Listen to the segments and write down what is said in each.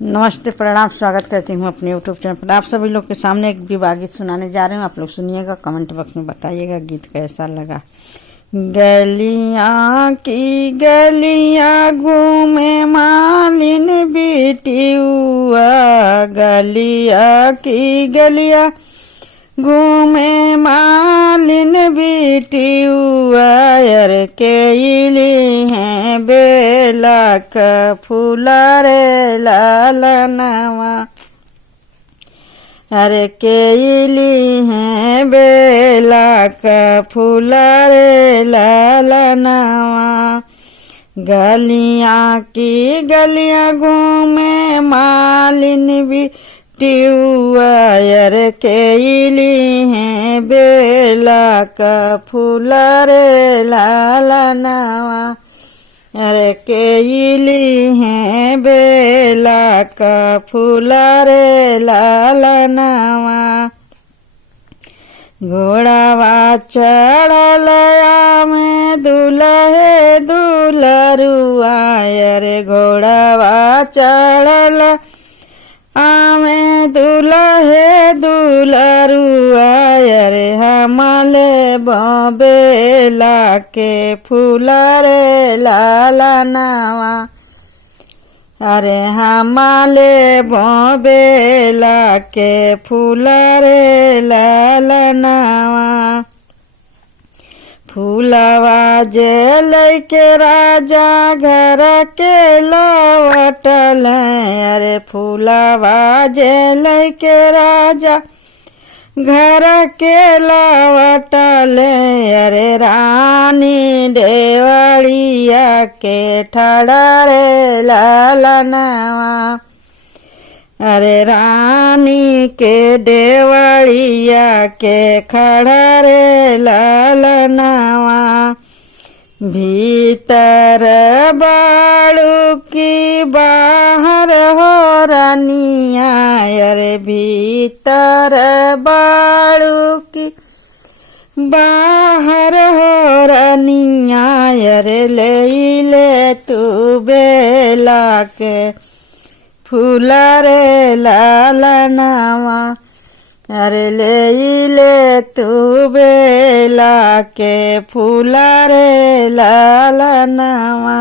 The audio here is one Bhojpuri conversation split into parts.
नमस्ते, प्रणाम। स्वागत करती हूँ अपने यूट्यूब चैनल पर। आप सभी लोग के सामने एक विवाह गीत सुनाने जा रहे हूँ। आप लोग सुनिएगा, कमेंट बॉक्स में बताइएगा गीत कैसा लगा। गलियाँ की गलियाँ घूमे मालिन बिटियुआ, गलियाँ की गलियाँ घूमे मालिन बिटियुआ, यार केली हैं बेला का फूला रे लालनवा, अरे केली हैं बेला का फूला रे लालनवा। गलियाँ की गलियाँ घूमे मालिन बिटियुआ, यार केली हैं बेला का फूला रे लालनवा, अरे केली हैं बेला का फूला रे लालनवा। घोड़ावा चढ़लया में दुल्हे दुलरुआ, अरे घोड़ावा चढ़ल आमे दुल्हे दुलरुआ, अरे हमले बेला के फूला रे लालनवा, अरे हमले बेला के फूला रे लालनवा। फूलवा जे लैके राजा घर के लवटल, अरे फूलवा जे लैके राजा घर के लवटल, अरे रानी देवड़िया के ठड़ा रे लालनवा, अरे रानी के देवड़िया के खड़ा रे लालनवा। भीतर बाड़ू की बाहर हो रानिया, अरे भीतर बाड़ू की बाहर हो रानिया, अरे ले तू बेला के फूला रे लालनवा, अरे ले तू बेला के फूला रे लालनवा।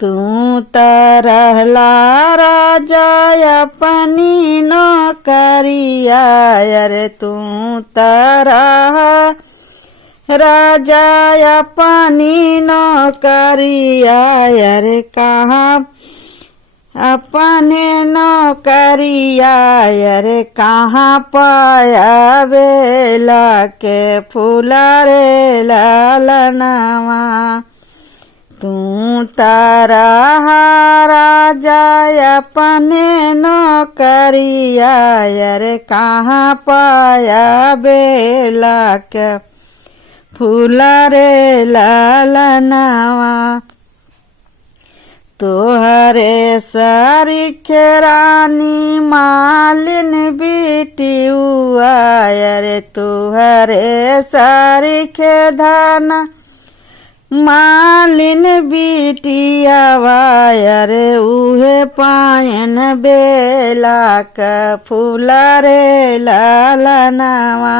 तू तरहला राजा अपनी नौकरिया, अरे तू तरह राजा अपनी नौकरिया, अरे कहाँ अपने नौकरिया, अरे कहाँ पाया बेला के फूला रे लालनवा। तू तारा राजा अपने नौकरिया, अरे कहाँ पाया बेला के फूला रे लालनवा। तोहरे सारी रानी मालिन बिटियुआ, अरे तोहरे सारी धन मालिन बिटियावा, अरे उहे पायन बेला का फूला रे लालनवा,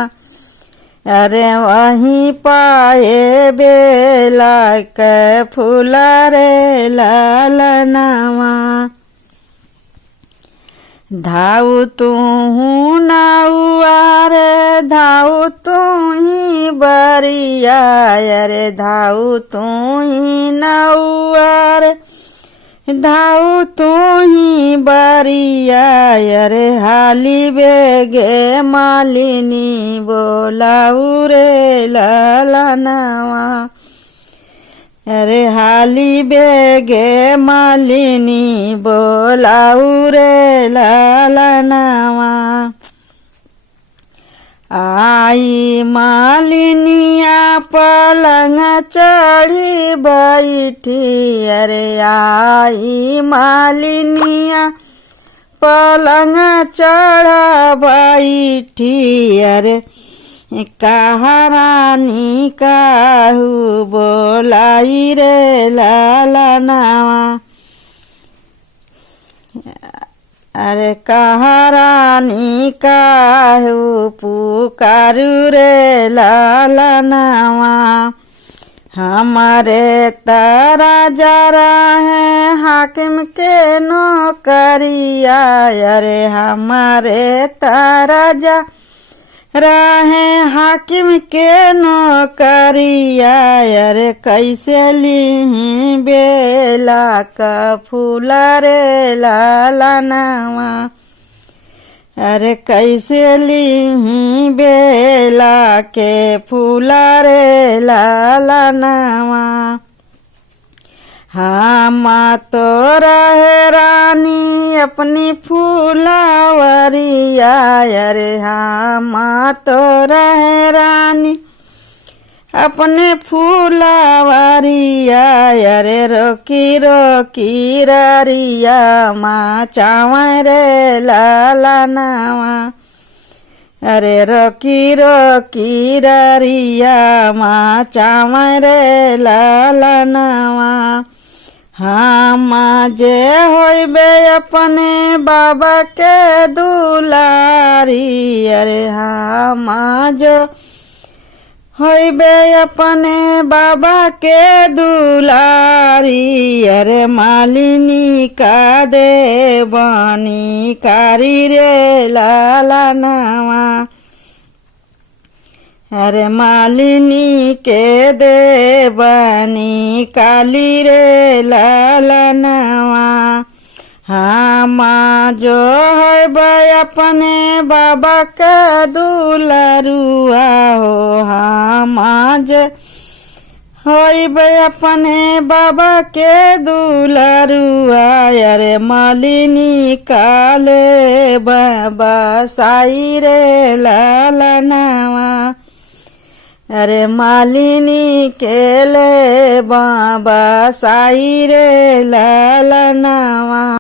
अरे वहीं पाए बेला के फूला रे लालनवा। धाऊ तू नाउआ रे धाऊ तू ही बरिया, अरे धाऊ तू ही नाउआ रे धाऊ तू ही बरिया, अरे हाली बेगे मालिनी बोलाऊ रे लालनवा, अरे हाली बेगे मालिनी बोलाऊ रे लालनवा। आई मालिनिया पलंग चढ़ी बैठी, अरे आई मालिनिया पलंग चढ़ा बैठी, अरे कहारानी काहू बोलाई रे लालनवा। अरे कहारानी काहू पुकारू रे लालनवा, हमारे तारा जा रहा है हाकिम के नौकरिया। अरे हमारे तारा जा रहा है हाकिम के नौकरिया। अरे कैसे ली बेला का फूला रे लालनवा, अरे कैसे ली बेला के फूला रे लालनवा। हम तो रहे रानी अपनी फूलावरिया। अरे हम तो रहे रानी अपने फूलावरिया। अरे रोकी रोकी ररिया माँ चावै रे लालनवा, अरे रोकी रोकी ररिया माँ चावै रे लालनवा। हम जे होइबे अपने बाबा के दुलारी। अरे हम जो होइबे अपने बाबा के दुलारी। अरे मालिनी का दे बनी कारी रे लालनवा, अरे मालिनी के दे बनी काली रे लालनवा। हम जो होइबे अपने बाबा के दुलारुआ हो, हम जो होइबे अपने बाबा के दुलारुआ। अरे मालिनी काले बाबा साई रे लालनवा, अरे मालिनी के ले बाबा साई रे लालनवा।